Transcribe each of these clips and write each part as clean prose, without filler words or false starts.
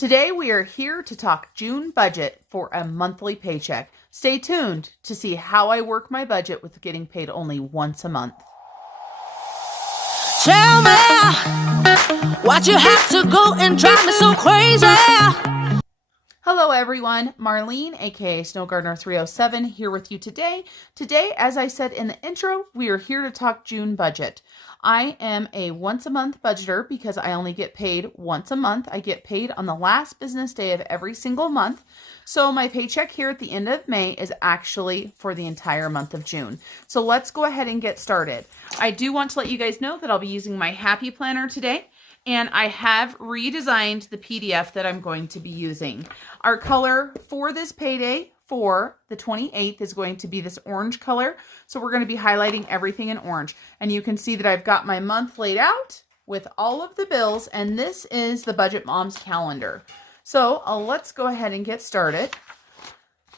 Today we are here to talk June budget for a monthly paycheck. Stay tuned to see how I work my budget with getting paid only once a month. Tell me why'd you have to go and drive me so crazy? Hello everyone, Marlene, aka Snow Gardener 307, here with you today. Today, as I said in the intro, we are here to talk June budget. I am a once a month budgeter because I only get paid once a month. I get paid on the last business day of every single month. So my paycheck here at the end of May is actually for the entire month of June. So let's go ahead and get started. I do want to let you guys know that I'll be using my Happy Planner today. And I have redesigned the PDF that I'm going to be using. Our color for this payday for the 28th is going to be this orange color. So we're going to be highlighting everything in orange. And you can see that I've got my month laid out with all of the bills. And this is the Budget Mom's calendar. So let's go ahead and get started.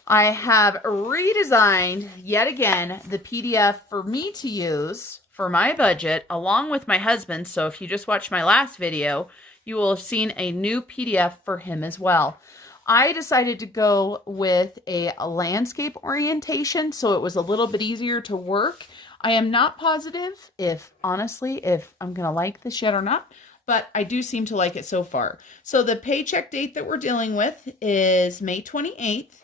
I have redesigned yet again the PDF for me to use for my budget along with my husband. So if you just watched my last video, you will have seen a new PDF for him as well. I decided to go with a landscape orientation, so it was a little bit easier to work. I am not positive if I'm going to like this yet or not, but I do seem to like it so far. So the paycheck date that we're dealing with is May 28th.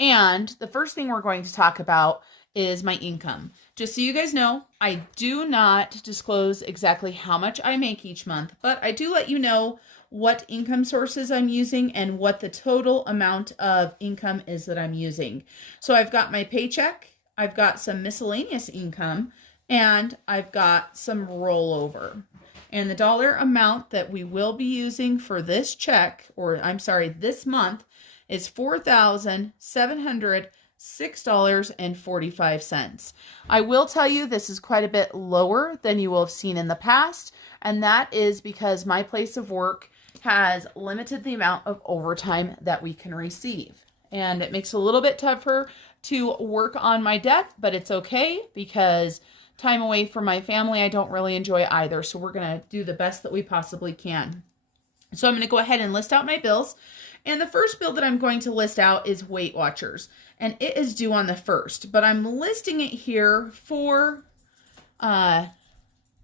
And the first thing we're going to talk about is my income. Just so you guys know, I do not disclose exactly how much I make each month, but I do let you know what income sources I'm using and what the total amount of income is that I'm using. So I've got my paycheck, I've got some miscellaneous income, and I've got some rollover. And the dollar amount that we will be using for this this month is $4,706.45. I will tell you this is quite a bit lower than you will have seen in the past, and that is because my place of work has limited the amount of overtime that we can receive. And it makes it a little bit tougher to work on my deck, but it's okay because time away from my family I don't really enjoy either. So we're going to do the best that we possibly can. So I'm going to go ahead and list out my bills. And the first bill that I'm going to list out is Weight Watchers. And it is due on the 1st. But I'm listing it here for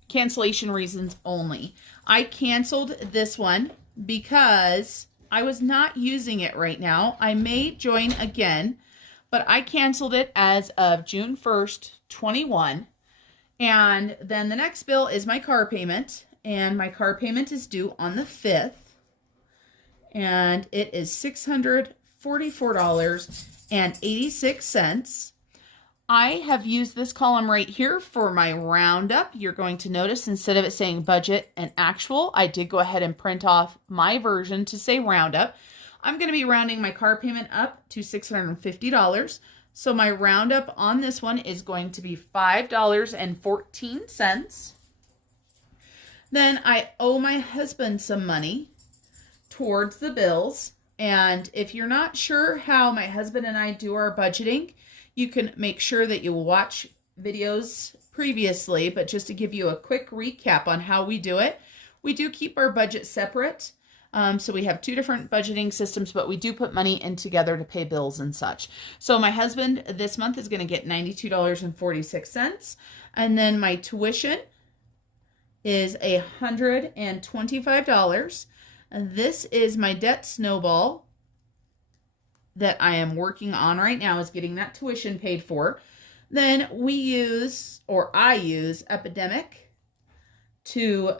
cancellation reasons only. I canceled this one because I was not using it right now. I may join again, but I canceled it as of June 1st, 21. And then the next bill is my car payment. And my car payment is due on the 5th. And it is $644.86. I have used this column right here for my roundup. You're going to notice instead of it saying budget and actual, I did go ahead and print off my version to say roundup. I'm going to be rounding my car payment up to $650. So my roundup on this one is going to be $5.14. Then I owe my husband some money towards the bills. And if you're not sure how my husband and I do our budgeting, you can make sure that you watch videos previously. But just to give you a quick recap on how we do it, we do keep our budget separate. So we have two different budgeting systems, but we do put money in together to pay bills and such. So my husband this month is going to get $92.46. And then my tuition is $125. And this is my debt snowball that I am working on right now, is getting that tuition paid for. Then I use Epidemic to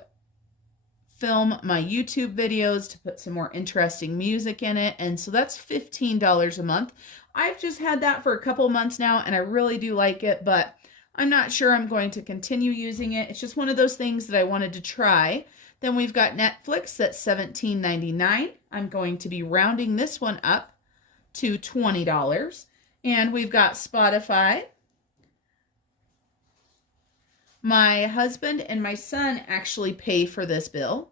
film my YouTube videos, to put some more interesting music in it. And so that's $15 a month. I've just had that for a couple months now, and I really do like it, but I'm not sure I'm going to continue using it. It's just one of those things that I wanted to try. Then we've got Netflix at $17.99. I'm going to be rounding this one up to $20. And we've got Spotify. My husband and my son actually pay for this bill.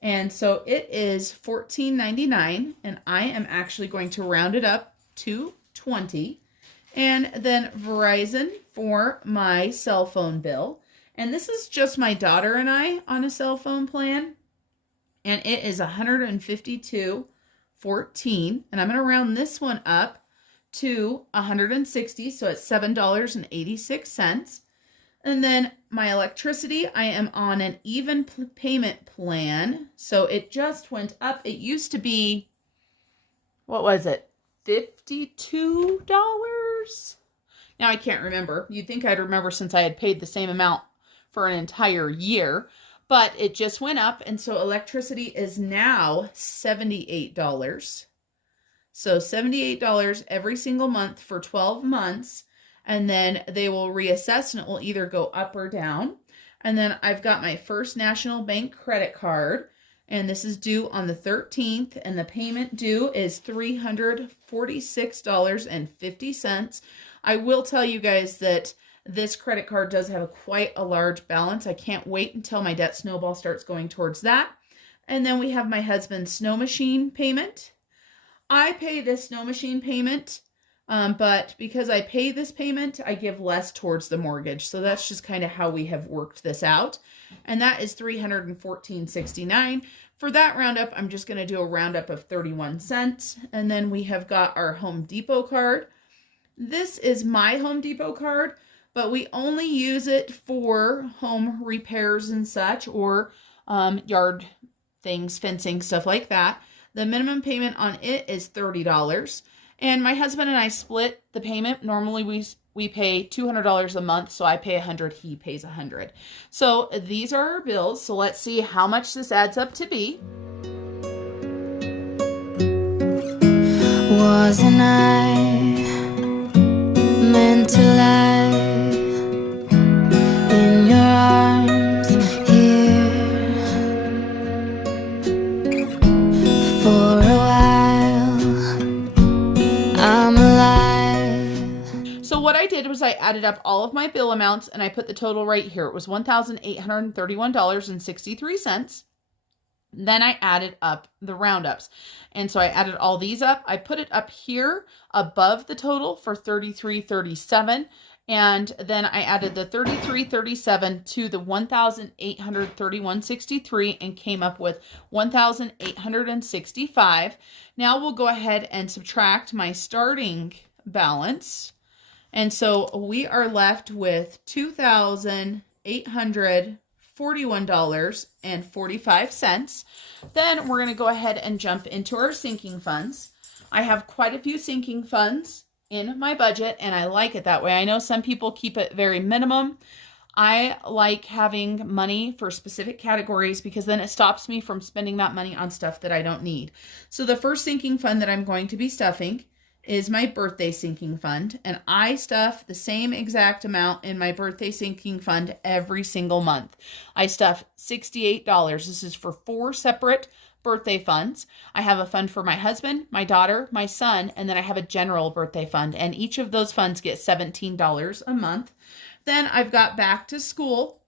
And so it is $14.99. And I am actually going to round it up to $20. And then Verizon for my cell phone bill. And this is just my daughter and I on a cell phone plan. and it is $152.14, and I'm going to round this one up to $160, so it's $7.86. And then my electricity, I am on an even payment plan, so it just went up. It used to be, what was it, $52? Now I can't remember. You'd think I'd remember since I had paid the same amount for an entire year, but it just went up, and so electricity is now $78. So $78 every single month for 12 months, and then they will reassess, and it will either go up or down. And then I've got my First National Bank credit card, and this is due on the 13th, and the payment due is $346.50. I will tell you guys that this credit card does have quite a large balance. I can't wait until my debt snowball starts going towards that. And then we have my husband's snow machine payment. I pay this snow machine payment, but because I pay this payment, I give less towards the mortgage. So that's just kind of how we have worked this out. And that is $314.69. For that roundup, I'm just going to do a roundup of 31 cents. And then we have got our Home Depot card. This is my Home Depot card, but we only use it for home repairs and such, or yard things, fencing, stuff like that. The minimum payment on it is $30. And my husband and I split the payment. Normally we pay $200 a month, so I pay $100, he pays $100. So these are our bills. So let's see how much this adds up to be. Wasn't I meant to lie in your arms here for a while? I'm alive. So what I did was I added up all of my bill amounts and I put the total right here. It was $1,831.63. Then I added up the roundups. And so I added all these up. I put it up here above the total for $33.37. And then I added the $33.37 to the $1,831.63 and came up with $1,865. Now we'll go ahead and subtract my starting balance. And so we are left with $2,841.45. Then we're going to go ahead and jump into our sinking funds. I have quite a few sinking funds in my budget, and I like it that way. I know some people keep it very minimum. I like having money for specific categories because then it stops me from spending that money on stuff that I don't need. So the first sinking fund that I'm going to be stuffing is my birthday sinking fund, and I stuff the same exact amount in my birthday sinking fund every single month. I stuff $68. This is for 4 separate birthday funds. I have a fund for my husband, my daughter, my son, and then I have a general birthday fund, and each of those funds get $17 a month. Then I've got back to school.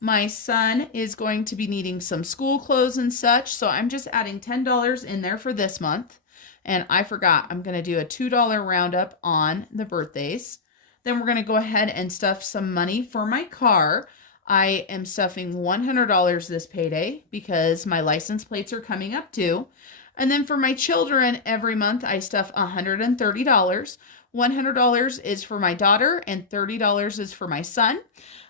My son is going to be needing some school clothes and such, so I'm just adding $10 in there for this month. And I forgot, I'm going to do a $2 roundup on the birthdays. Then we're going to go ahead and stuff some money for my car. I am stuffing $100 this payday because my license plates are coming up due. And then for my children, every month I stuff $130. $100 is for my daughter and $30 is for my son.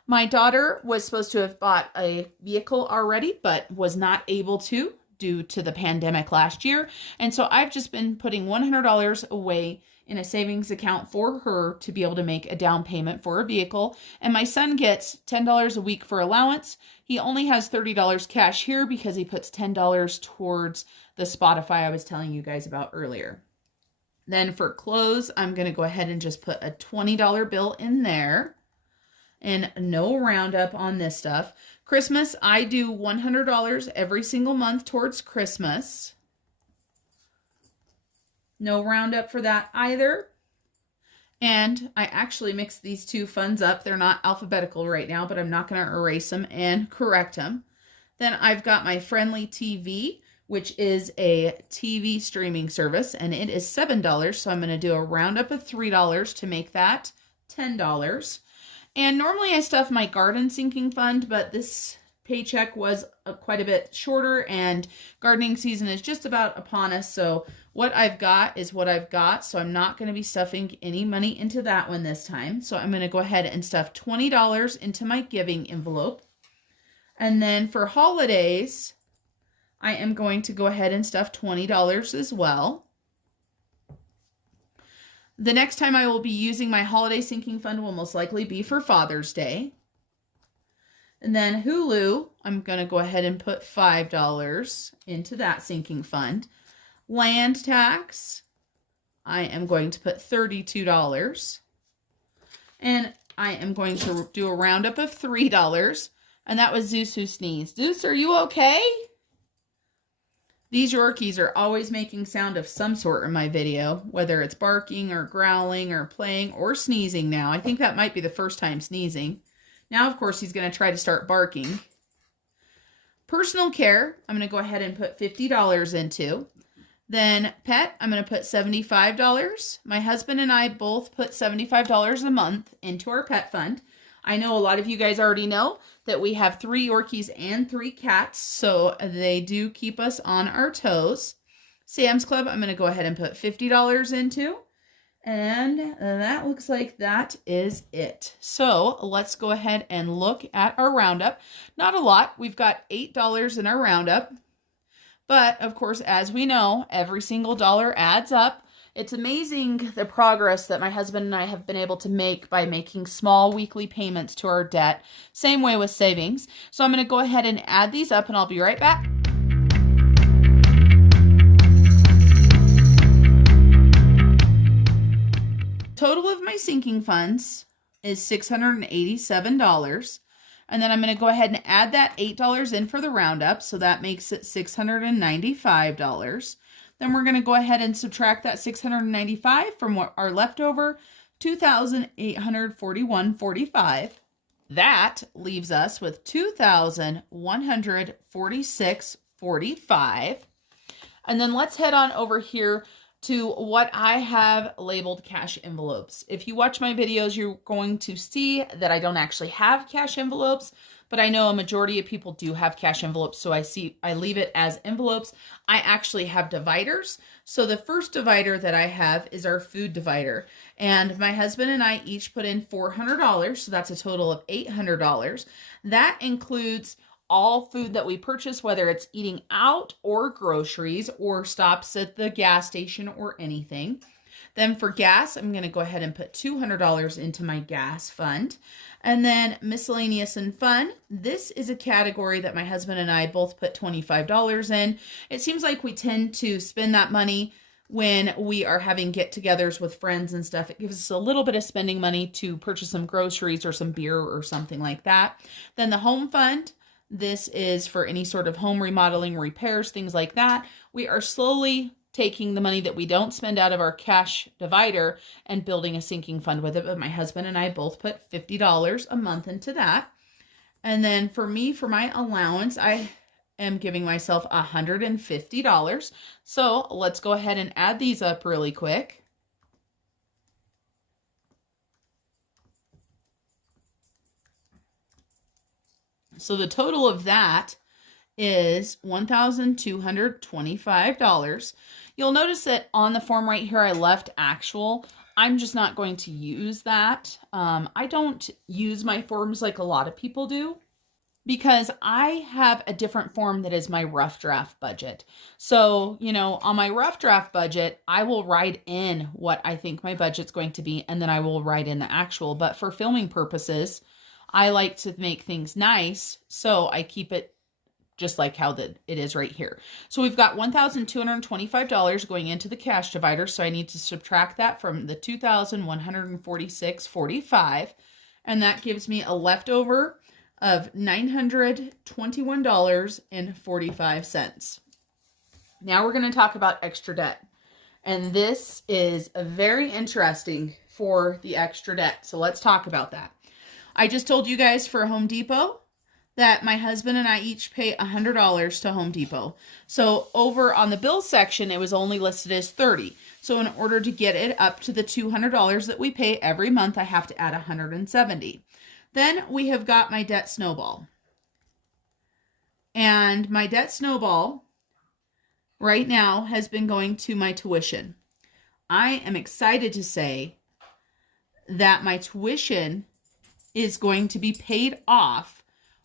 My daughter was supposed to have bought a vehicle already, but was not able to due to the pandemic last year. And so I've just been putting $100 away in a savings account for her to be able to make a down payment for a vehicle. And my son gets $10 a week for allowance. He only has $30 cash here because he puts $10 towards the Spotify I was telling you guys about earlier. Then for clothes, I'm going to go ahead and just put a $20 bill in there and no roundup on this stuff. Christmas, I do $100 every single month towards Christmas. No roundup for that either. And I actually mixed these two funds up. They're not alphabetical right now, but I'm not going to erase them and correct them. Then I've got my Friendly TV, which is a TV streaming service, and it is $7. So I'm going to do a roundup of $3 to make that $10. And normally I stuff my garden sinking fund, but this paycheck was quite a bit shorter, and gardening season is just about upon us. So what I've got is what I've got. So I'm not going to be stuffing any money into that one this time. So I'm going to go ahead and stuff $20 into my giving envelope. And then for holidays, I am going to go ahead and stuff $20 as well. The next time I will be using my holiday sinking fund will most likely be for Father's Day. And then Hulu, I'm going to go ahead and put $5 into that sinking fund. Land tax, I am going to put $32. And I am going to do a roundup of $3. And that was Zeus who sneezed. Zeus, are you okay? These Yorkies are always making sound of some sort in my video, whether it's barking or growling or playing or sneezing now. I think that might be the first time sneezing. Now, of course, he's going to try to start barking. Personal care, I'm going to go ahead and put $50 into. Then pet, I'm going to put $75. My husband and I both put $75 a month into our pet fund. I know a lot of you guys already know that we have 3 Yorkies and 3 cats, so they do keep us on our toes. Sam's Club, I'm going to go ahead and put $50 into. And that looks like that is it. So let's go ahead and look at our roundup. Not a lot. We've got $8 in our roundup. But of course, as we know, every single dollar adds up. It's amazing the progress that my husband and I have been able to make by making small weekly payments to our debt. Same way with savings. So I'm going to go ahead and add these up and I'll be right back. Total of my sinking funds is $687. And then I'm going to go ahead and add that $8 in for the roundup. So that makes it $695. Then we're going to go ahead and subtract that $695 from what our leftover $2,841.45. That leaves us with $2,146.45. And then let's head on over here to what I have labeled cash envelopes. If you watch my videos, you're going to see that I don't actually have cash envelopes, but I know a majority of people do have cash envelopes, so I leave it as envelopes. I actually have dividers. So the first divider that I have is our food divider. And my husband and I each put in $400, so that's a total of $800. That includes all food that we purchase, whether it's eating out or groceries or stops at the gas station or anything. Then for gas, I'm going to go ahead and put $200 into my gas fund. And then miscellaneous and fun. This is a category that my husband and I both put $25 in. It seems like we tend to spend that money when we are having get-togethers with friends and stuff. It gives us a little bit of spending money to purchase some groceries or some beer or something like that. Then the home fund. This is for any sort of home remodeling, repairs, things like that. We are slowly taking the money that we don't spend out of our cash divider and building a sinking fund with it. But my husband and I both put $50 a month into that. And then for me, for my allowance, I am giving myself $150. So let's go ahead and add these up really quick. So the total of that is $1,225. You'll notice that on the form right here, I left actual. I'm just not going to use that. I don't use my forms like a lot of people do because I have a different form that is my rough draft budget. So, you know, on my rough draft budget, I will write in what I think my budget's going to be, and then I will write in the actual. But for filming purposes, I like to make things nice, so I keep it just like how it is right here. So we've got $1,225 going into the cash divider, so I need to subtract that from the $2,146.45, and that gives me a leftover of $921.45. Now we're going to talk about extra debt, and this is very interesting for the extra debt, so let's talk about that. I just told you guys for Home Depot that my husband and I each pay $100 to Home Depot. So over on the bill section, it was only listed as $30. So in order to get it up to the $200 that we pay every month, I have to add $170. Then we have got my debt snowball. And my debt snowball right now has been going to my tuition. I am excited to say that my tuition is going to be paid off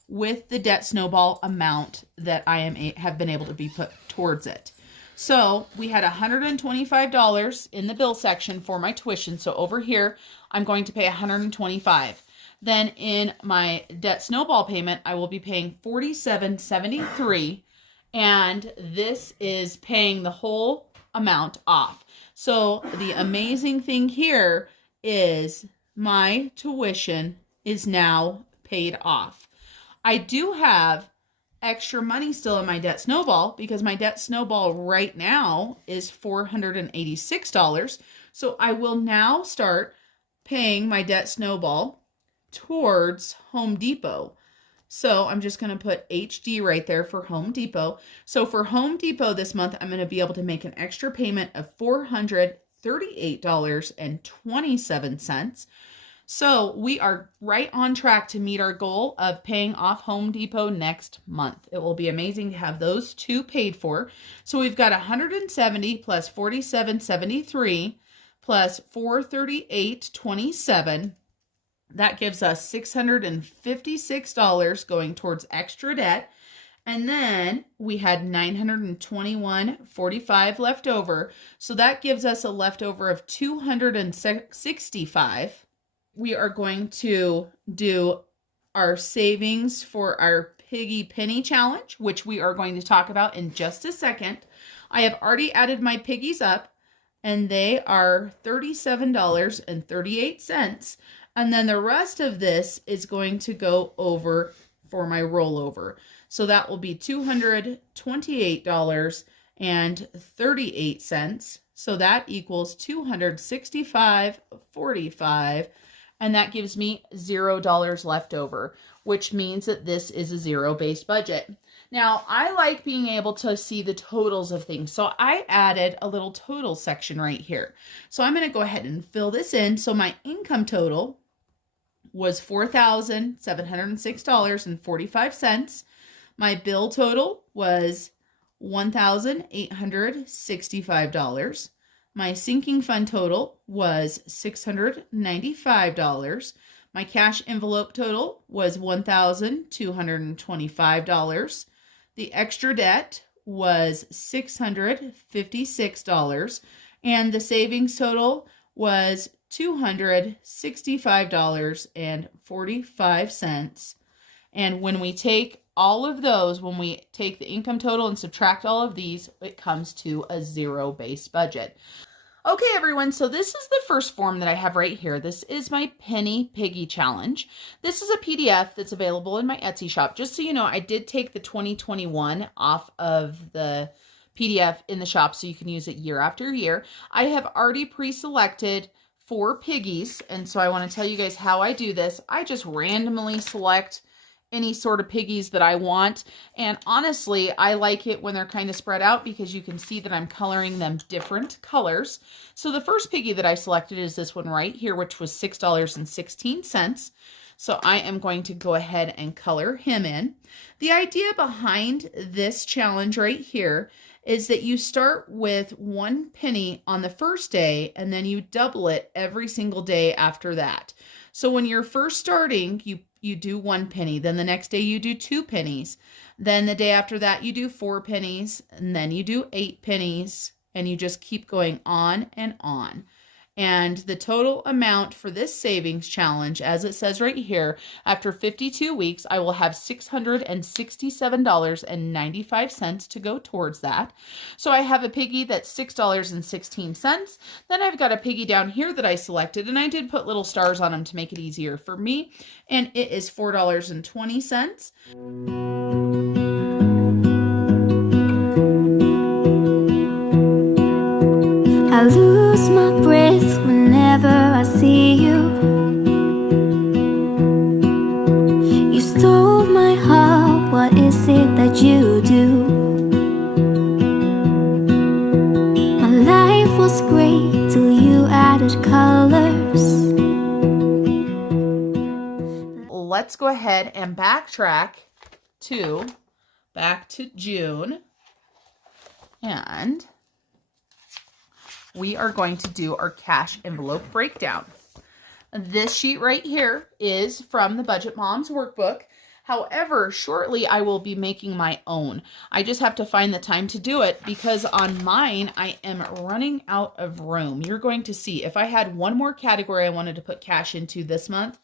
with the debt snowball amount that I have been able to be put towards it. So we had $125 in the bill section for my tuition. So over here, I'm going to pay $125. Then in my debt snowball payment, I will be paying $47.73, and this is paying the whole amount off. So the amazing thing here is my tuition is now paid off. I do have extra money still in my debt snowball because my debt snowball right now is $486. So I will now start paying my debt snowball towards Home Depot. So I'm just going to put HD right there for Home Depot. So for Home Depot this month, I'm going to be able to make an extra payment of $438.27. So we are right on track to meet our goal of paying off Home Depot next month. It will be amazing to have those two paid for. So we've got 170 plus 47.73 plus 438.27. That gives us $656 going towards extra debt. And then we had $921.45 left over. So that gives us a leftover of $265. We are going to do our savings for our Piggy Penny Challenge, which we are going to talk about in just a second. I have already added my piggies up, and they are $37.38. And then the rest of this is going to go over for my rollover. So that will be $228.38. So that equals $265.45. And that gives me $0 left over, which means that this is a zero-based budget. Now, I like being able to see the totals of things. So I added a little total section right here. So I'm going to go ahead and fill this in. So my income total was $4,706.45. My bill total was $1,865. My sinking fund total was $695. My cash envelope total was $1,225. The extra debt was $656. And the savings total was $265.45. And when we take all of those, when we take the income total and subtract all of these, it comes to a zero-based budget. Okay, everyone, so this is the first form that I have right here. This is my Penny Piggy Challenge. This is a PDF that's available in my Etsy shop. Just so you know, I did take the 2021 off of the PDF in the shop so you can use it year after year. I have already pre-selected 4 piggies, and so I want to tell you guys how I do this. I just randomly select any sort of piggies that I want, and honestly, I like it when they're kind of spread out because you can see that I'm coloring them different colors. So the first piggy that I selected is this one right here, which was $6.16. So I am going to go ahead and color him in. The idea behind this challenge right here is that you start with 1 penny on the first day, and then you double it every single day after that. So when you're first starting, you do 1 penny. Then the next day you do 2 pennies. Then the day after that you do 4 pennies. And then you do 8 pennies. And you just keep going on and on. And the total amount for this savings challenge, as it says right here, after 52 weeks, I will have $667.95 to go towards that. So I have a piggy that's $6.16. Then I've got a piggy down here that I selected, and I did put little stars on them to make it easier for me. And it is $4.20. I lose my breath whenever I see you. You stole my heart, what is it that you do? My life was great till you added colors. Let's go ahead and backtrack to back to June, and we are going to do our cash envelope breakdown. This sheet right here is from the Budget Moms workbook. However, shortly I will be making my own. I just have to find the time to do it because on mine, I am running out of room. You're going to see if I had one more category I wanted to put cash into this month,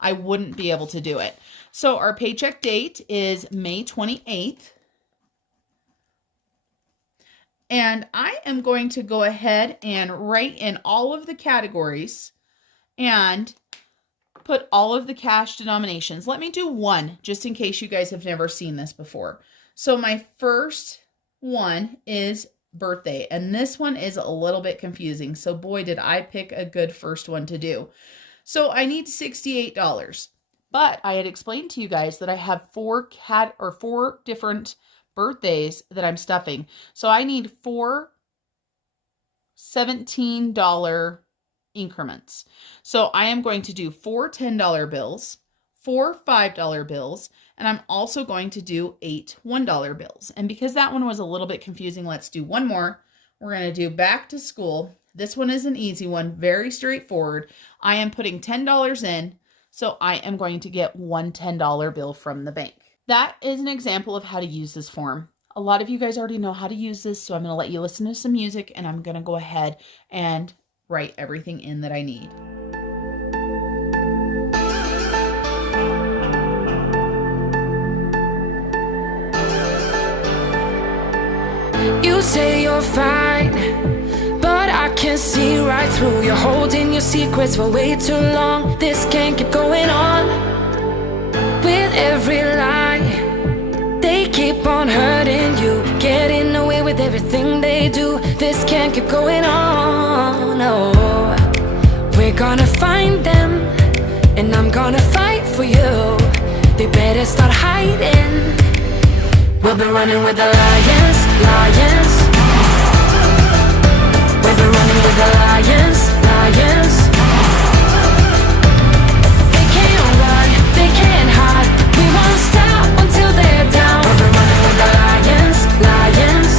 I wouldn't be able to do it. So our paycheck date is May 28th. And I am going to go ahead and write in all of the categories and put all of the cash denominations. Let me do one just in case you guys have never seen this before. So my first one is birthday, and this one is a little bit confusing. So boy, did I pick a good first one to do. So I need $68, but I had explained to you guys that I have four different birthdays that I'm stuffing. So I need 4 $17 increments. So I am going to do 4 $10 bills, 4 $5 bills, and I'm also going to do 8 $1 bills. And because that one was a little bit confusing, let's do one more. We're going to do back to school. This one is an easy one, very straightforward. I am putting $10 in, so I am going to get one $10 bill from the bank. That is an example of how to use this form. A lot of you guys already know how to use this, so I'm going to let you listen to some music, and I'm going to go ahead and write everything in that I need. You say you're fine, but I can see right through. You're holding your secrets for way too long. This can't keep going on. With every lie, they keep on hurting you, getting away with everything they do. This can't keep going on. No, we're gonna find them, and I'm gonna fight for you. They better start hiding. We'll be running with the lions, lions. We'll be running with the lions, lions. They can't run, they can't hide. We won't stop until they're down. We'll be running with the lions, lions.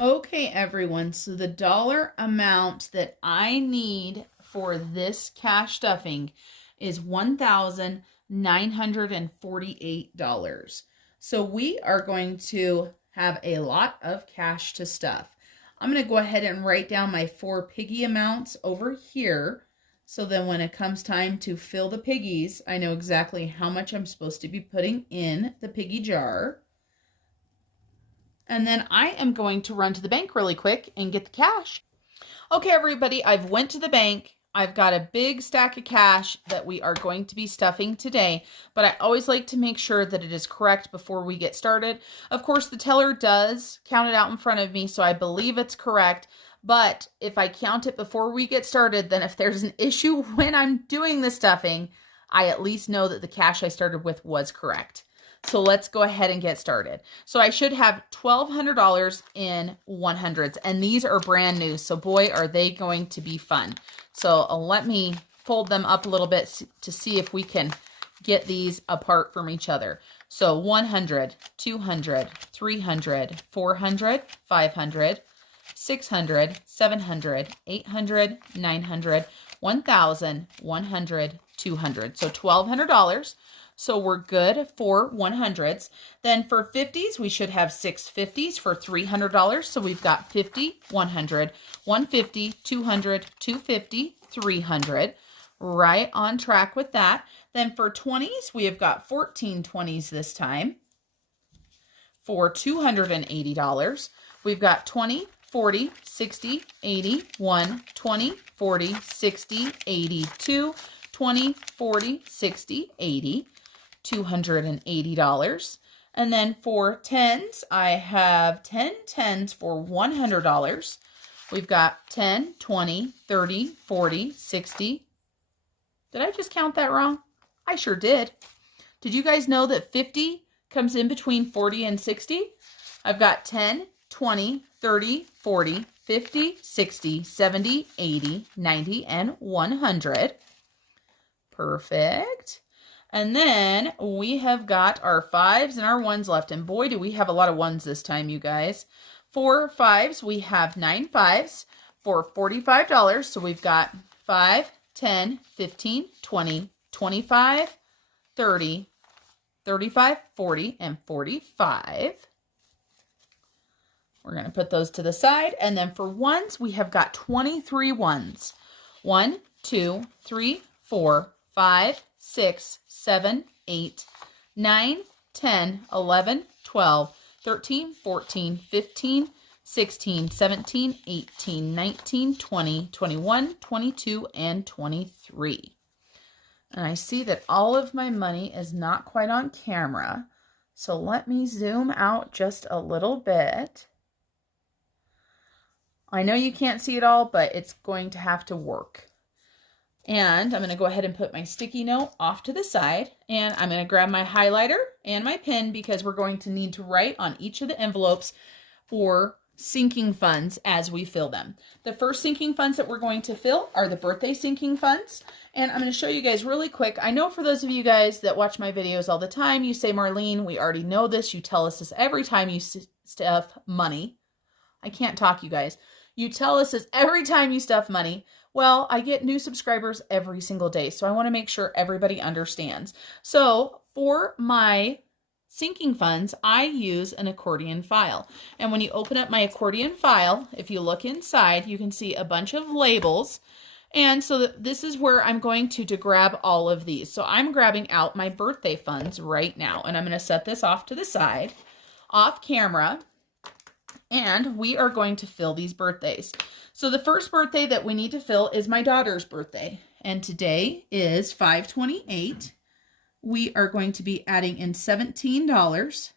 Okay, everyone, so the dollar amount that I need for this cash stuffing is $1,948. So we are going to have a lot of cash to stuff. I'm going to go ahead and write down my 4 piggy amounts over here. So then when it comes time to fill the piggies, I know exactly how much I'm supposed to be putting in the piggy jar. And then I am going to run to the bank really quick and get the cash. Okay, everybody, I've went to the bank. I've got a big stack of cash that we are going to be stuffing today, but I always like to make sure that it is correct before we get started. Of course, the teller does count it out in front of me, so I believe it's correct. But if I count it before we get started, then if there's an issue when I'm doing the stuffing, I at least know that the cash I started with was correct. So let's go ahead and get started. So I should have $1,200 in 100s, and these are brand new. So boy, are they going to be fun. So let me fold them up a little bit to see if we can get these apart from each other. So 100, 200, 300, 400, 500, 600, 700, 800, 900, 1,000, 100, 200. So $1,200. So we're good for 100s. Then for 50s, we should have 6 50s for $300. So we've got 50, 100, 150, 200, 250, 300. Right on track with that. Then for 20s, we have got 14 20s this time for $280. We've got 20, 40, 60, 80, 1, 20, 40, 60, 80, 2, 20, 40, 60, 80. $280. And then for 10s, I have 10 10s for $100. We've got 10, 20, 30, 40, 60. Did I just count that wrong? I sure did. Did you guys know that 50 comes in between 40 and 60? I've got 10, 20, 30, 40, 50, 60, 70, 80, 90, and 100. Perfect. And then we have got our 5s and our 1s left. And boy, do we have a lot of 1s this time, you guys. For 5s, we have 9 5s for $45. So we've got 5, 10, 15, 20, 25, 30, 35, 40, and 45. We're going to put those to the side. And then for 1s, we have got 23 1s. 1, 2, 3, 4, 5, 6, 7, 8, 9, 10, 11, 12, 13, 14, 15, 16, 17, 18, 19, 20, 21, 22, and 23. And I see that all of my money is not quite on camera. So let me zoom out just a little bit. I know you can't see it all, but it's going to have to work. And I'm going to go ahead and put my sticky note off to the side. And I'm going to grab my highlighter and my pen because we're going to need to write on each of the envelopes for sinking funds as we fill them. The first sinking funds that we're going to fill are the birthday sinking funds. And I'm going to show you guys really quick. I know for those of you guys that watch my videos all the time, you say, Marlene, we already know this. You tell us this every time you stuff money. I can't talk, you guys. You tell us this every time you stuff money. Well, I get new subscribers every single day, so I want to make sure everybody understands. So for my sinking funds, I use an accordion file. And when you open up my accordion file, if you look inside, you can see a bunch of labels. And so this is where I'm going to grab all of these. So I'm grabbing out my birthday funds right now, and I'm going to set this off to the side, off camera. And we are going to fill these birthdays. So the first birthday that we need to fill is my daughter's birthday. And today is 5/28. We are going to be adding in $17.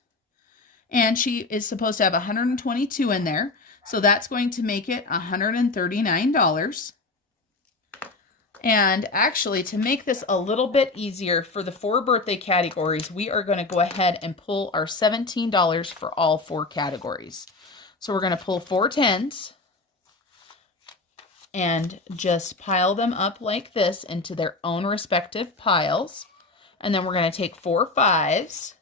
And she is supposed to have 122 in there. So that's going to make it $139. And actually, to make this a little bit easier for the 4 birthday categories, we are going to go ahead and pull our $17 for all 4 categories. So we're going to pull 4 10s and just pile them up like this into their own respective piles. And then we're going to take 4 5s.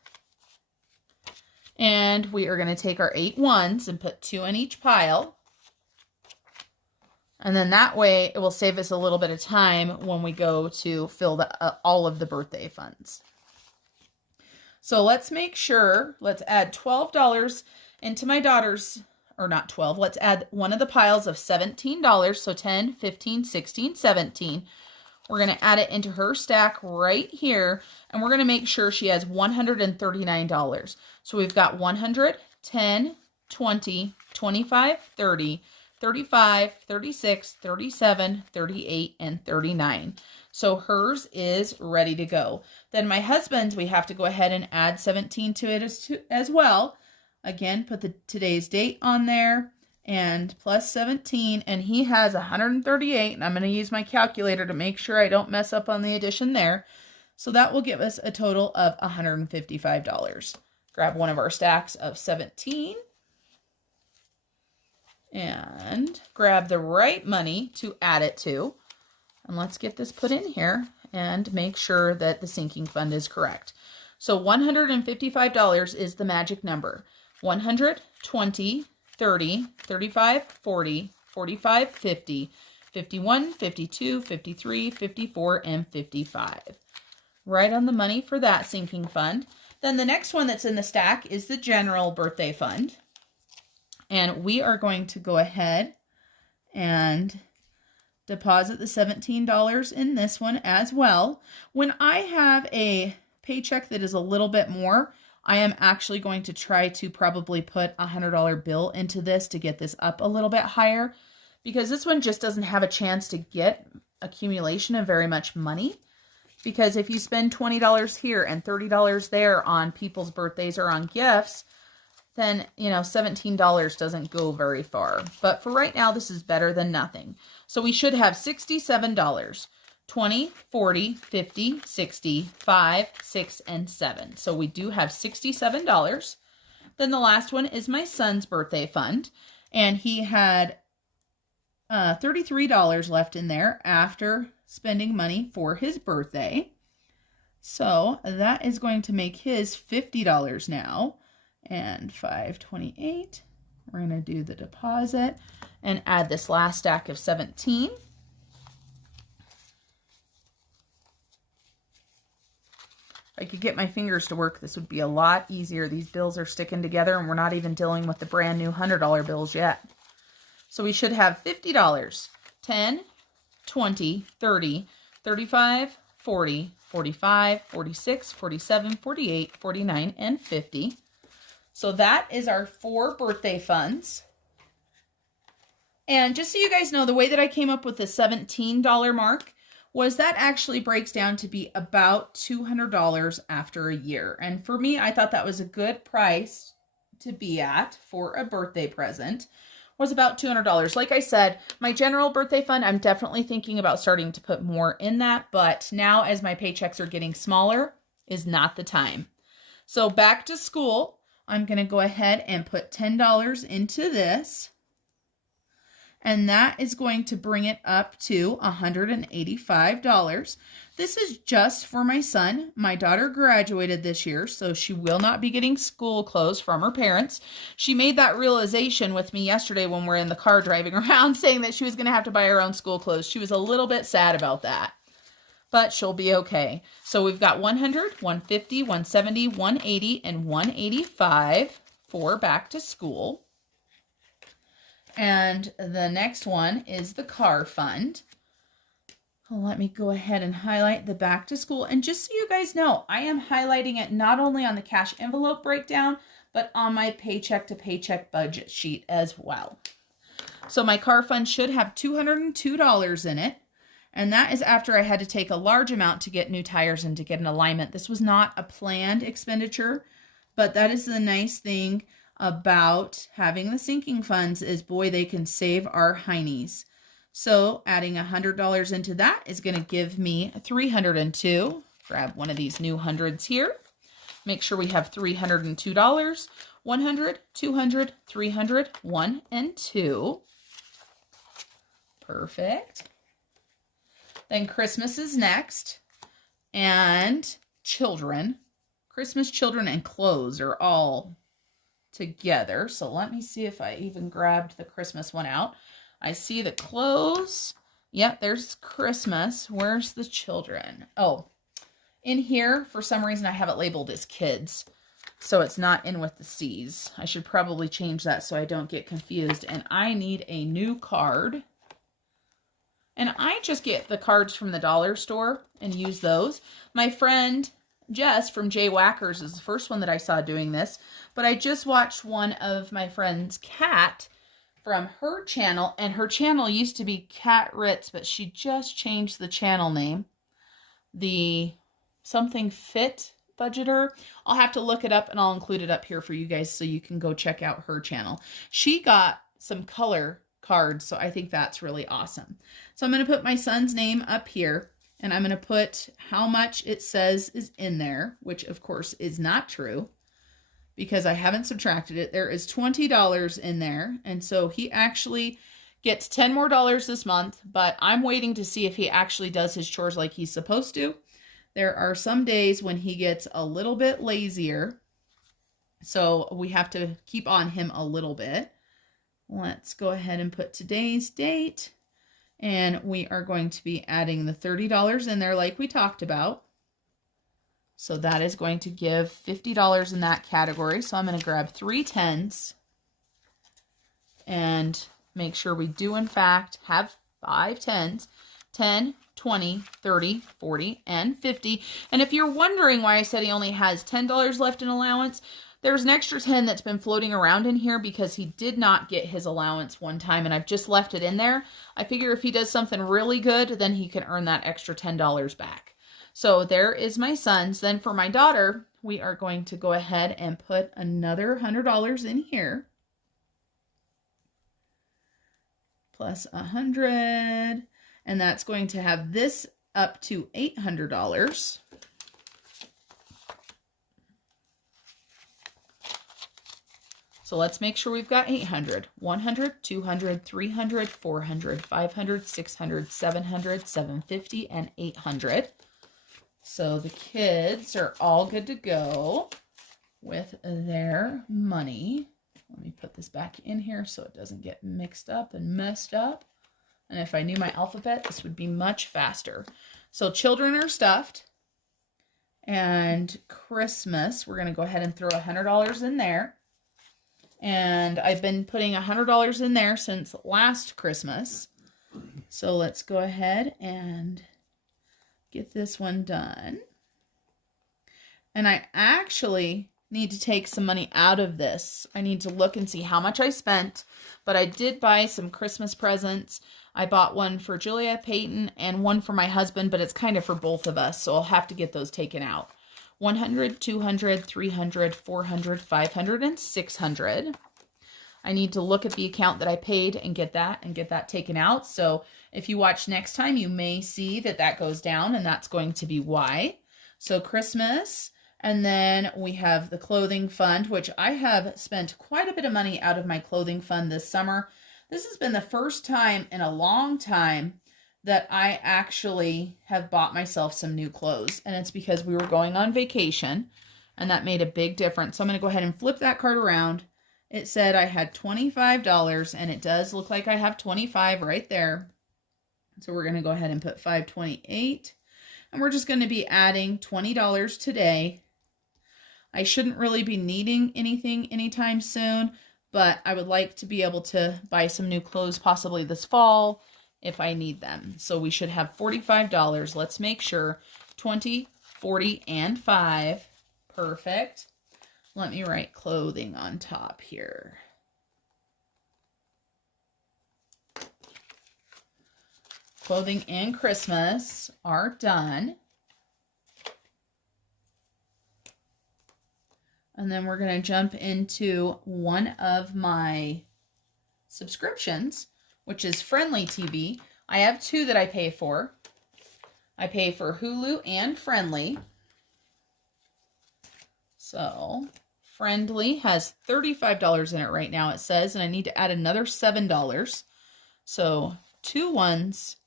And we are going to take our 8 1s and put 2 in each pile. And then that way it will save us a little bit of time when we go to fill all of the birthday funds. So let's make sure, let's add $12 into my daughter's, or not 12, let's add one of the piles of $17, so 10, 15, 16, 17. We're going to add it into her stack right here, and we're going to make sure she has $139. So we've got 100, 10, 20, 25, 30, 35, 36, 37, 38, and 39. So hers is ready to go. Then my husband's, we have to go ahead and add 17 to it as well. Again, put today's date on there and plus 17, and he has 138, and I'm going to use my calculator to make sure I don't mess up on the addition there. So that will give us a total of $155. Grab one of our stacks of 17 and grab the right money to add it to. And let's get this put in here and make sure that the sinking fund is correct. So $155 is the magic number. 100, 20, 30, 35, 40, 45, 50, 51, 52, 53, 54, and 55. Right on the money for that sinking fund. Then the next one that's in the stack is the general birthday fund. And we are going to go ahead and deposit the $17 in this one as well. When I have a paycheck that is a little bit more, I am actually going to try to probably put a $100 bill into this to get this up a little bit higher, because this one just doesn't have a chance to get accumulation of very much money. Because if you spend $20 here and $30 there on people's birthdays or on gifts, then, you know, $17 doesn't go very far. But for right now, this is better than nothing. So we should have $67. 20, 40, 50, 60, 5, 6, and 7. So we do have $67. Then the last one is my son's birthday fund. And he had $33 left in there after spending money for his birthday. So that is going to make his $50 now. And $5.28. We're going to do the deposit and add this last stack of 17. If I could get my fingers to work, this would be a lot easier. These bills are sticking together and we're not even dealing with the brand new $100 bills yet. So we should have $50. 10, 20, 30, 35, 40, 45, 46, 47, 48, 49, and 50. So that is our 4 birthday funds. And just so you guys know, the way that I came up with the $17 mark was that actually breaks down to be about $200 after a year. And for me, I thought that was a good price to be at for a birthday present, was about $200. Like I said, my general birthday fund, I'm definitely thinking about starting to put more in that, but now as my paychecks are getting smaller is not the time. So back to school, I'm going to go ahead and put $10 into this. And that is going to bring it up to $185. This is just for my son. My daughter graduated this year, so she will not be getting school clothes from her parents. She made that realization with me yesterday when we're in the car driving around, saying that she was going to have to buy her own school clothes. She was a little bit sad about that, but she'll be okay. So we've got 100, 150, 170, 180, and 185 for back to school. And the next one is the car fund. Let me go ahead and highlight the back to school. And just so you guys know, I am highlighting it not only on the cash envelope breakdown, but on my paycheck to paycheck budget sheet as well. So my car fund should have $202 in it. And that is after I had to take a large amount to get new tires and to get an alignment. This was not a planned expenditure, but that is the nice thing about having the sinking funds is, boy, they can save our heinies. So adding $100 into that is going to give me 302. Grab one of these new hundreds here. Make sure we have $302. 100, 200, 300, 1, and 2. Perfect. Then Christmas is next. And children. Christmas, children, and clothes are all together. So let me see if I even grabbed the Christmas one out. I see the clothes. Yep, there's Christmas. Where's the children? Oh, in here, for some reason, I have it labeled as kids. So it's not in with the C's. I should probably change that so I don't get confused. And I need a new card. And I just get the cards from the dollar store and use those. My friend Jess from Jay Wackers is the first one that I saw doing this. But I just watched one of my friend's Kat from her channel. And her channel used to be Kat Ritz, but she just changed the channel name. The something fit budgeter. I'll have to look it up and I'll include it up here for you guys so you can go check out her channel. She got some color cards, so I think that's really awesome. So I'm going to put my son's name up here and I'm going to put how much it says is in there, which of course is not true because I haven't subtracted it. There is $20 in there, and so he actually gets $10 more this month, but I'm waiting to see if he actually does his chores like he's supposed to. There are some days when he gets a little bit lazier, so we have to keep on him a little bit. Let's go ahead and put today's date, and we are going to be adding the $30 in there like we talked about. So that is going to give $50 in that category. So I'm going to grab 3 10s and make sure we do in fact have 5 10s. 10, 20, 30, 40, and 50. And if you're wondering why I said he only has $10 left in allowance, there's an extra 10 that's been floating around in here because he did not get his allowance one time and I've just left it in there. I figure if he does something really good, then he can earn that extra $10 back. So there is my son's. Then for my daughter, we are going to go ahead and put another $100 in here. Plus 100. And that's going to have this up to $800. So let's make sure we've got 800, 100, 200, 300, 400, 500, 600, 700, 750, and 800. So the kids are all good to go with their money. Let me put this back in here so it doesn't get mixed up and messed up. And if I knew my alphabet, this would be much faster. So children are stuffed. And Christmas, we're going to go ahead and throw $100 in there. And I've been putting $100 in there since last Christmas. So let's go ahead and get this one done. And I actually need to take some money out of this. I need to look and see how much I spent. But I did buy some Christmas presents. I bought one for Julia, Peyton, and one for my husband, but it's kind of for both of us, so I'll have to get those taken out. 100, 200, 300, 400, 500, and 600. I need to look at the account that I paid and get that taken out. So if you watch next time, you may see that that goes down, and that's going to be why. So Christmas, and then we have the clothing fund, which I have spent quite a bit of money out of my clothing fund this summer. This has been the first time in a long time that I actually have bought myself some new clothes. And it's because we were going on vacation, and that made a big difference. So I'm going to go ahead and flip that card around. It said I had $25, and it does look like I have 25 right there. So we're going to go ahead and put 528. And we're just going to be adding $20 today. I shouldn't really be needing anything anytime soon, but I would like to be able to buy some new clothes possibly this fall if I need them. So we should have $45. Let's make sure. 20, 40, and 5. Perfect. Let me write clothing on top here. Clothing and Christmas are done. And then we're going to jump into one of my subscriptions, which is Friendly TV. I have two that I pay for. I pay for Hulu and Friendly. So Friendly has $35 in it right now, it says, and I need to add another $7. So 2 ones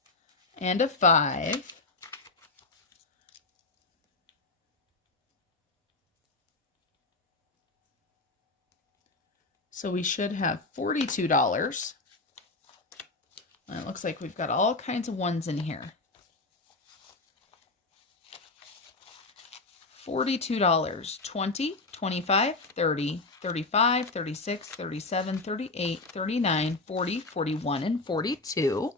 and a 5. So we should have $42. And it looks like we've got all kinds of ones in here. $42. 20, 25, 30, 35, 36, 37, 38, 39, 40, 41, and 42.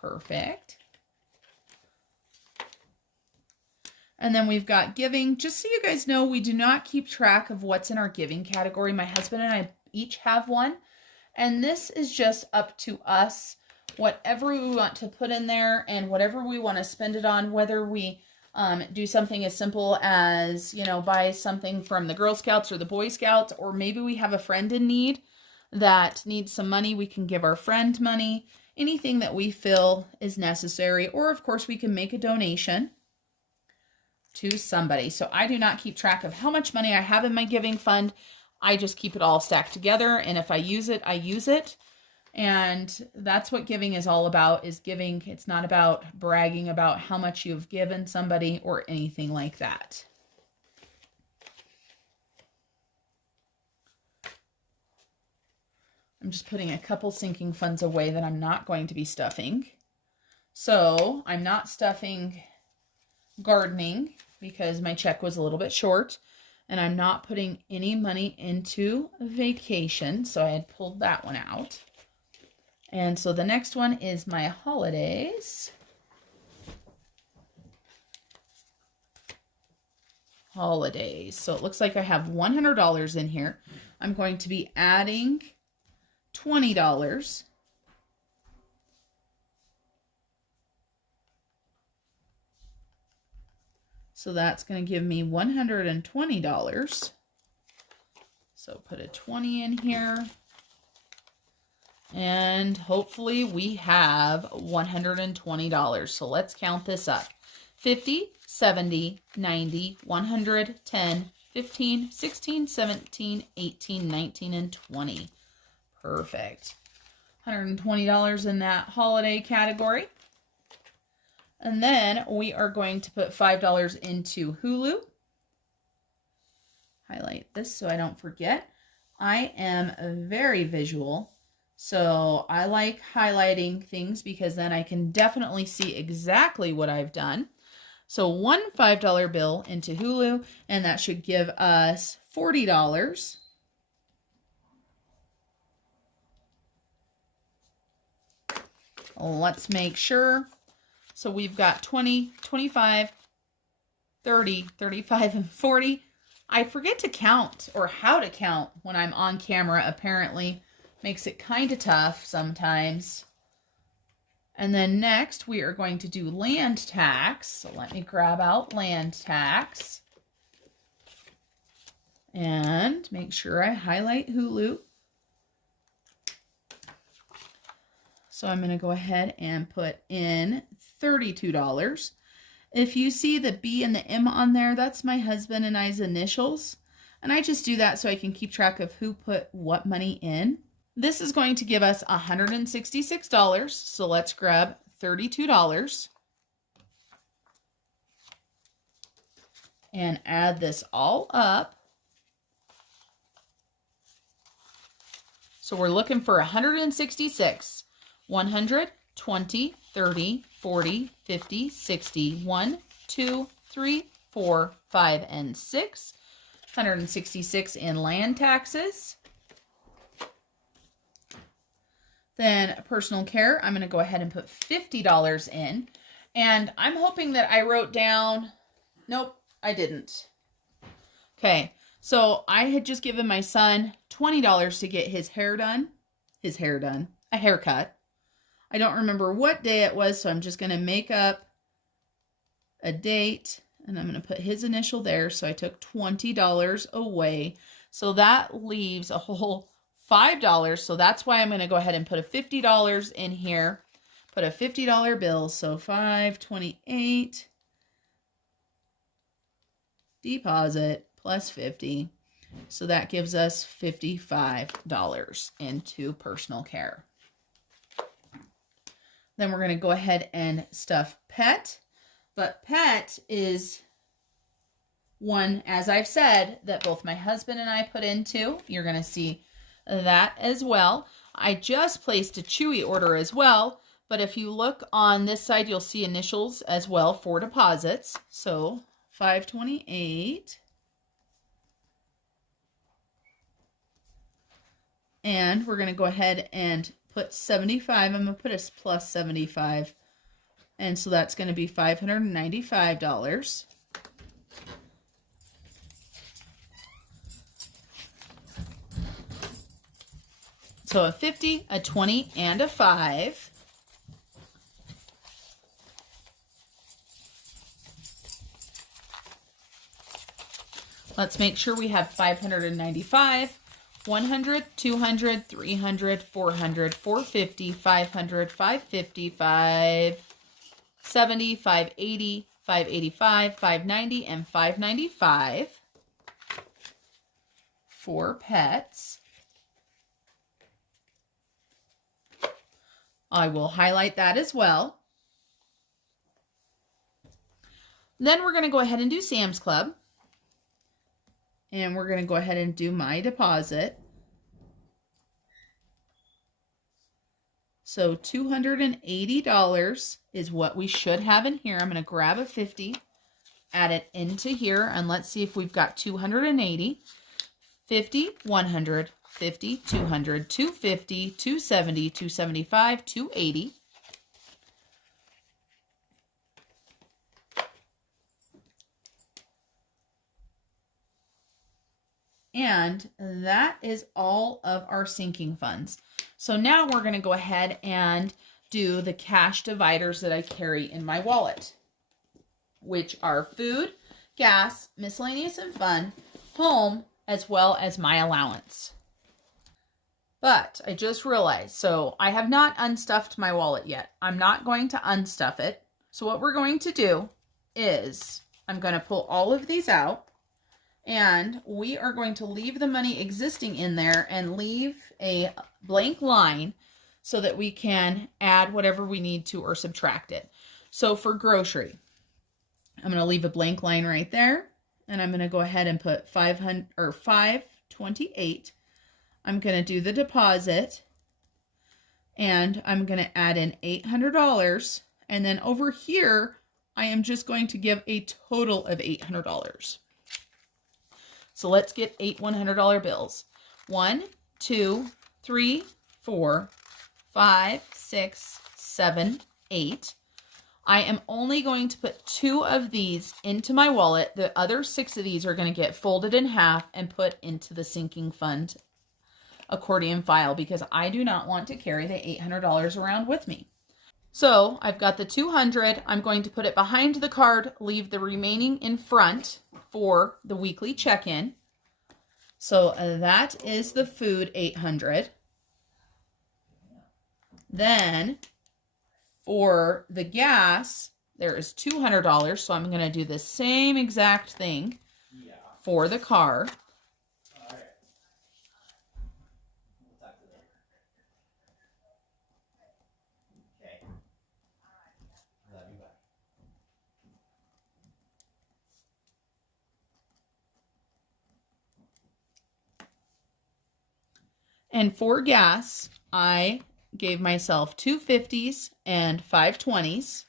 Perfect. And then we've got giving. Just so you guys know, we do not keep track of what's in our giving category. My husband and I each have one. And this is just up to us. Whatever we want to put in there and whatever we want to spend it on, whether we do something as simple as, you know, buy something from the Girl Scouts or the Boy Scouts, or maybe we have a friend in need that needs some money. We can give our friend money, anything that we feel is necessary. Or of course we can make a donation to somebody. So I do not keep track of how much money I have in my giving fund. I just keep it all stacked together. And if I use it, I use it. And that's what giving is all about, is giving. It's not about bragging about how much you've given somebody or anything like that. I'm just putting a couple sinking funds away that I'm not going to be stuffing. So I'm not stuffing gardening because my check was a little bit short, and I'm not putting any money into vacation. So I had pulled that one out. And so the next one is my holidays. Holidays. So it looks like I have $100 in here. I'm going to be adding $20. So that's going to give me $120. So put a 20 in here. And hopefully we have $120. So let's count this up. 50, 70, 90, 100, 10, 15, 16, 17, 18, 19, and 20. Perfect. $120 in that holiday category. And then we are going to put $5 into Hulu. Highlight this so I don't forget. I am very visual, so I like highlighting things because then I can definitely see exactly what I've done. So one $5 bill into Hulu, and that should give us $40. Let's make sure. So we've got 20, 25, 30, 35, and 40. I forget to count or how to count when I'm on camera, apparently. Makes it kind of tough sometimes. And then next we are going to do land tax. So let me grab out land tax. And make sure I highlight Hulu. So I'm going to go ahead and put in $32. If you see the B and the M on there, that's my husband and I's initials. And I just do that so I can keep track of who put what money in. This is going to give us $166. So let's grab $32 and add this all up. So we're looking for 166. 100, 20, 30, 40, 50, 60, 1, 2, 3, 4, 5, and 6. 166 in land taxes. Then personal care, I'm going to go ahead and put $50 in. And I'm hoping that I wrote down, nope, I didn't. Okay, so I had just given my son $20 to get his hair done. A haircut. I don't remember what day it was, so I'm just going to make up a date, and I'm going to put his initial there. So I took $20 away. So that leaves a whole $5. So that's why I'm going to go ahead and put a $50 in here. Put a $50 bill. So $528 deposit plus 50. So that gives us $55 into personal care. Then we're going to go ahead and stuff pet. But pet is one, as I've said, that both my husband and I put into. You're going to see that as well. I just placed a Chewy order as well. But if you look on this side, you'll see initials as well for deposits. So $528. And we're going to go ahead and put 75. I'm going to put a plus 75. And so that's going to be $595. So a 50, a 20, and a 5. Let's make sure we have 595. 100, 200, 300, 400, 450, 500, 550, 570, 580, 585, 590, and 595 for pets. I will highlight that as well. Then we're going to go ahead and do Sam's Club. And we're going to go ahead and do my deposit. So $280 is what we should have in here. I'm going to grab a 50, add it into here, and let's see if we've got 280. 50, 100, 50, 200, 250, 270, 275, 280. And that is all of our sinking funds. So now we're going to go ahead and do the cash dividers that I carry in my wallet, which are food, gas, miscellaneous and fun, home, as well as my allowance. But I just realized, so I have not unstuffed my wallet yet. I'm not going to unstuff it. So what we're going to do is I'm going to pull all of these out. And we are going to leave the money existing in there and leave a blank line so that we can add whatever we need to or subtract it. So for grocery, I'm going to leave a blank line right there, and I'm going to go ahead and put 528. I'm going to do the deposit, and I'm going to add in $800, and then over here I am just going to give a total of $800. So let's get 8 $100 bills. 1, 2, 3, 4, 5, 6, 7, 8. I am only going to put 2 of these into my wallet. The other 6 of these are going to get folded in half and put into the sinking fund accordion file because I do not want to carry the $800 around with me. So I've got the 200. I'm going to put it behind the card, leave the remaining in front for the weekly check-in. So that is the food 800. Then for the gas, there is $200. So I'm going to do the same exact thing for the car. And for gas, I gave myself 2 50s and 5 20s.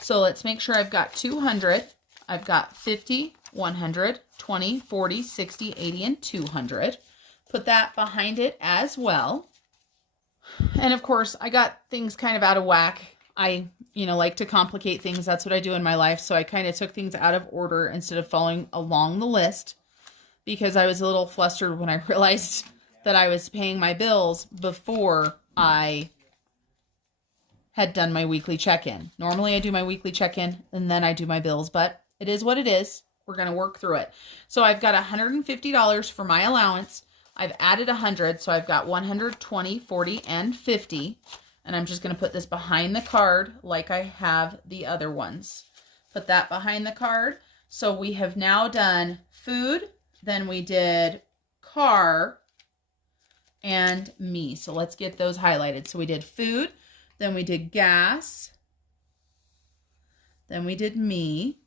So let's make sure I've got 200. I've got 50, 100, 20, 40, 60, 80, and 200. Put that behind it as well. And of course, I got things kind of out of whack. I, like to complicate things. That's what I do in my life. So I kind of took things out of order instead of following along the list because I was a little flustered when I realized that I was paying my bills before I had done my weekly check-in. Normally I do my weekly check-in and then I do my bills, but it is what it is. We're going to work through it. So I've got $150 for my allowance. I've added 100. So I've got 120, 40, and 50. And I'm just going to put this behind the card like I have the other ones. Put that behind the card. So we have now done food, then we did car, and me. So let's get those highlighted. So we did food, then we did gas, then we did me,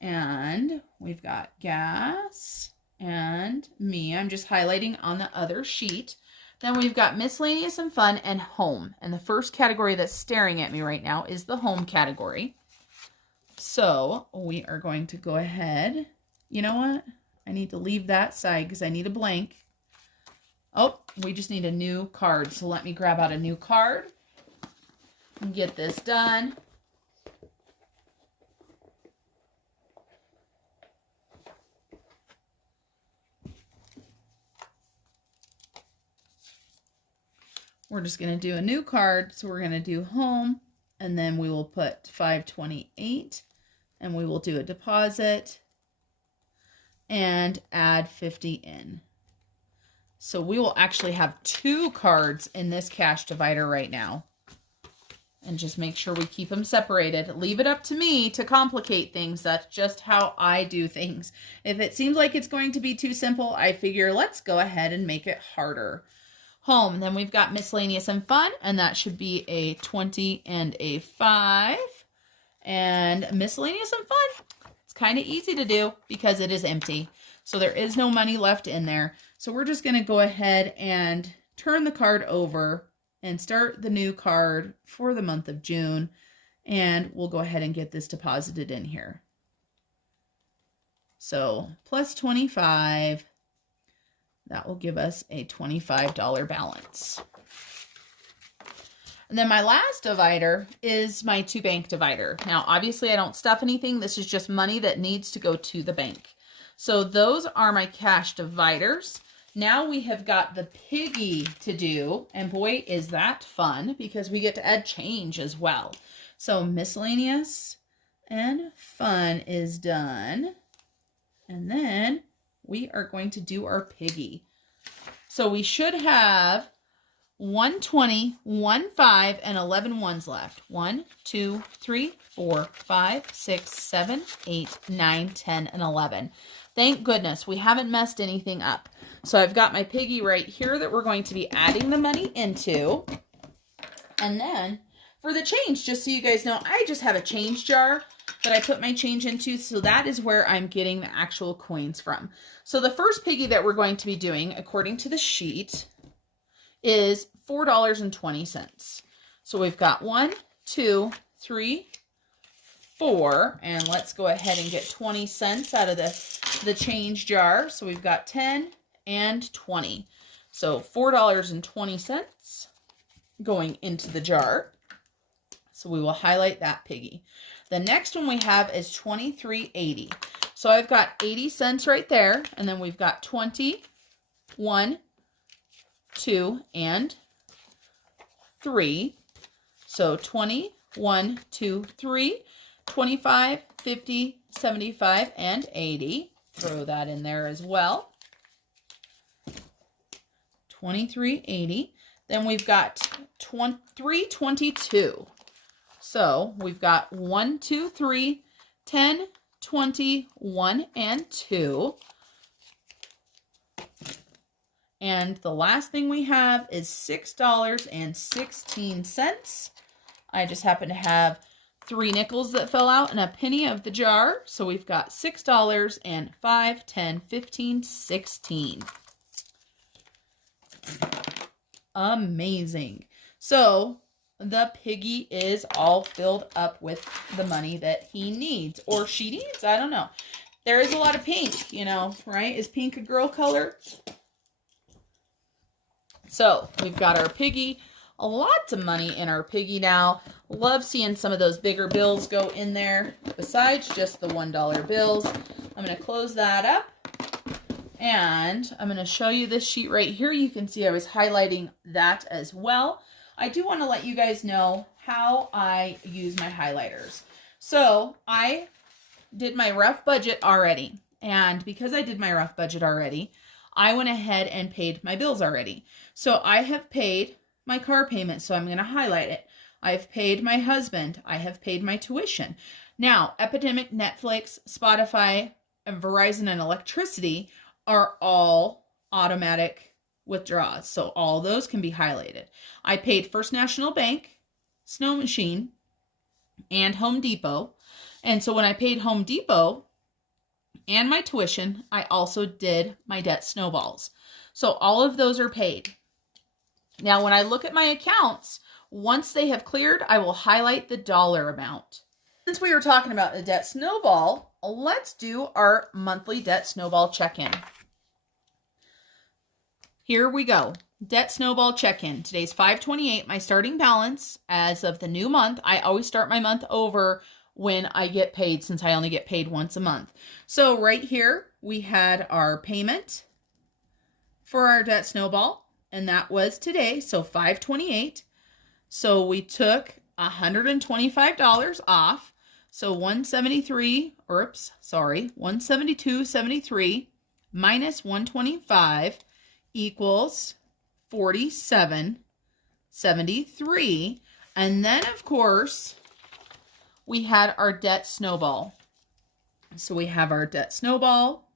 and we've got gas and me. I'm just highlighting on the other sheet. Then we've got miscellaneous and fun and home. And the first category that's staring at me right now is the home category. So we are going to go ahead. You know what? I need to leave that side because I need a blank. Oh, we just need a new card. So let me grab out a new card and get this done. We're just going to do a new card. So we're going to do home, and then we will put 528, and we will do a deposit and add 50 in. So we will actually have 2 cards in this cash divider right now. And just make sure we keep them separated. Leave it up to me to complicate things. That's just how I do things. If it seems like it's going to be too simple, I figure let's go ahead and make it harder. Home, then we've got miscellaneous and fun, and that should be a 20 and a 5. And miscellaneous and fun, it's kind of easy to do because it is empty. So there is no money left in there. So we're just going to go ahead and turn the card over and start the new card for the month of June. And we'll go ahead and get this deposited in here. So plus 25. That will give us a $25 balance. And then my last divider is my to bank divider. Now, obviously I don't stuff anything. This is just money that needs to go to the bank. So those are my cash dividers. Now we have got the piggy to do. And boy, is that fun because we get to add change as well. So miscellaneous and fun is done. And then we are going to do our piggy. So we should have 120, 1 5, and 11 ones left. 1, 2, 3, 4, 5, 6, 7, 8, 9, 10, and 11. Thank goodness we haven't messed anything up. So I've got my piggy right here that we're going to be adding the money into. And then for the change, just so you guys know, I just have a change jar that I put my change into. So that is where I'm getting the actual coins from. So the first piggy that we're going to be doing, according to the sheet, is $4.20. So we've got 1, 2, 3, 4, and let's go ahead and get 20 cents out of the change jar. So we've got 10 and 20. So $4.20 going into the jar. So we will highlight that piggy. The next one we have is $23.80. So I've got 80 cents right there, and then we've got 20, 1, 2, and 3. So 20, 1, 2, 3, 25, 50, 75, and 80. Throw that in there as well. 23.80. Then we've got 3.22. So we've got 1, 2, 3, 10, 20, 1, and 2. And the last thing we have is $6.16. I just happen to have 3 nickels that fell out and a penny of the jar. So we've got $6 and 5, 10, 15, 16. Amazing. So the piggy is all filled up with the money that he needs or she needs. I don't know. There is a lot of pink, you know, right? Is pink a girl color? So we've got our piggy, lots of money in our piggy now. Love seeing some of those bigger bills go in there besides just the $1 bills. I'm going to close that up and I'm going to show you this sheet right here. You can see I was highlighting that as well. I do want to let you guys know how I use my highlighters. So I did my rough budget already. And because I did my rough budget already, I went ahead and paid my bills already. So I have paid my car payment, so I'm going to highlight it. I've paid my husband. I have paid my tuition. Now, Epidemic, Netflix, Spotify, and Verizon and electricity are all automatic withdrawals. So all those can be highlighted. I paid First National Bank, Snow Machine, and Home Depot. And so when I paid Home Depot and my tuition, I also did my debt snowballs. So all of those are paid. Now, when I look at my accounts, once they have cleared, I will highlight the dollar amount. Since we were talking about the debt snowball, let's do our monthly debt snowball check-in. Here we go. Debt snowball check-in. Today's 5/28, my starting balance as of the new month. I always start my month over when I get paid since I only get paid once a month. So right here, we had our payment for our debt snowball, and that was today, so 5/28. So we took $125 off. So 172.73 minus 125 equals 47.73. And then, of course, we had our debt snowball. So we have our debt snowball,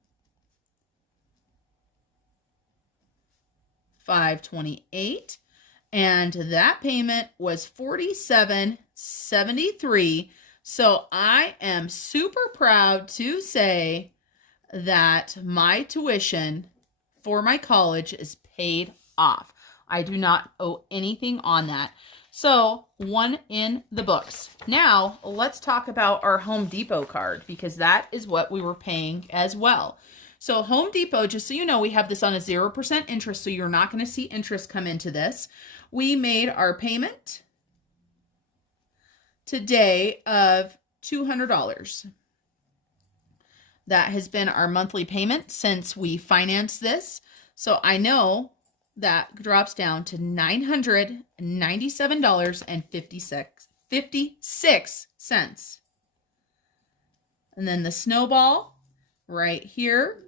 5/28, and that payment was 47.73. So I am super proud to say that my tuition for my college is paid off. I do not owe anything on that. So 1 in the books. Now let's talk about our Home Depot card because that is what we were paying as well. So Home Depot, just so you know, we have this on a 0% interest, so you're not going to see interest come into this. We made our payment today of $200. That has been our monthly payment since we financed this. So I know that drops down to $997.56. And then the snowball right here,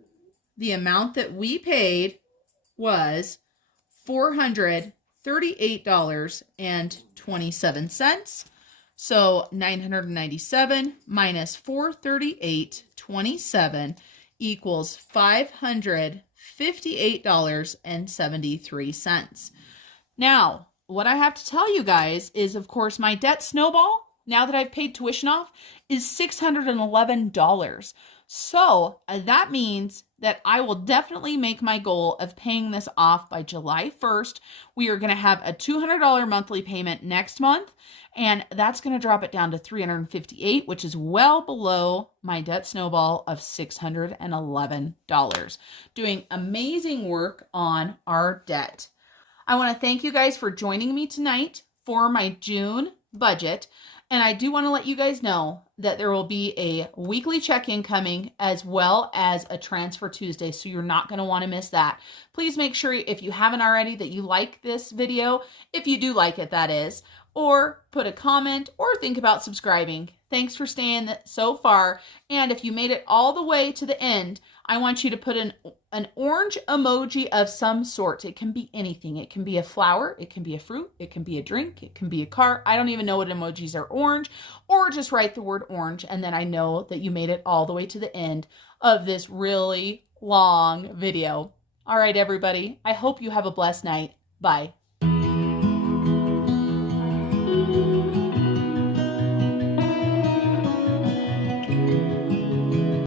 the amount that we paid was $450. $38.27. So 997 minus 438.27 equals $558.73. Now, what I have to tell you guys is, of course, my debt snowball, now that I've paid tuition off, is $611. So that means that I will definitely make my goal of paying this off by July 1st. We are going to have a $200 monthly payment next month, and that's going to drop it down to $358, which is well below my debt snowball of $611. Doing amazing work on our debt. I want to thank you guys for joining me tonight for my June budget. And I do want to let you guys know that there will be a weekly check-in coming as well as a Transfer Tuesday, so you're not going to want to miss that. Please make sure, if you haven't already, that you like this video, if you do like it, that is, or put a comment or think about subscribing. Thanks for staying so far. And if you made it all the way to the end, I want you to put an orange emoji of some sort. It can be anything. It can be a flower. It can be a fruit. It can be a drink. It can be a car. I don't even know what emojis are orange. Or just write the word orange, and then I know that you made it all the way to the end of this really long video. All right, everybody. I hope you have a blessed night. Bye.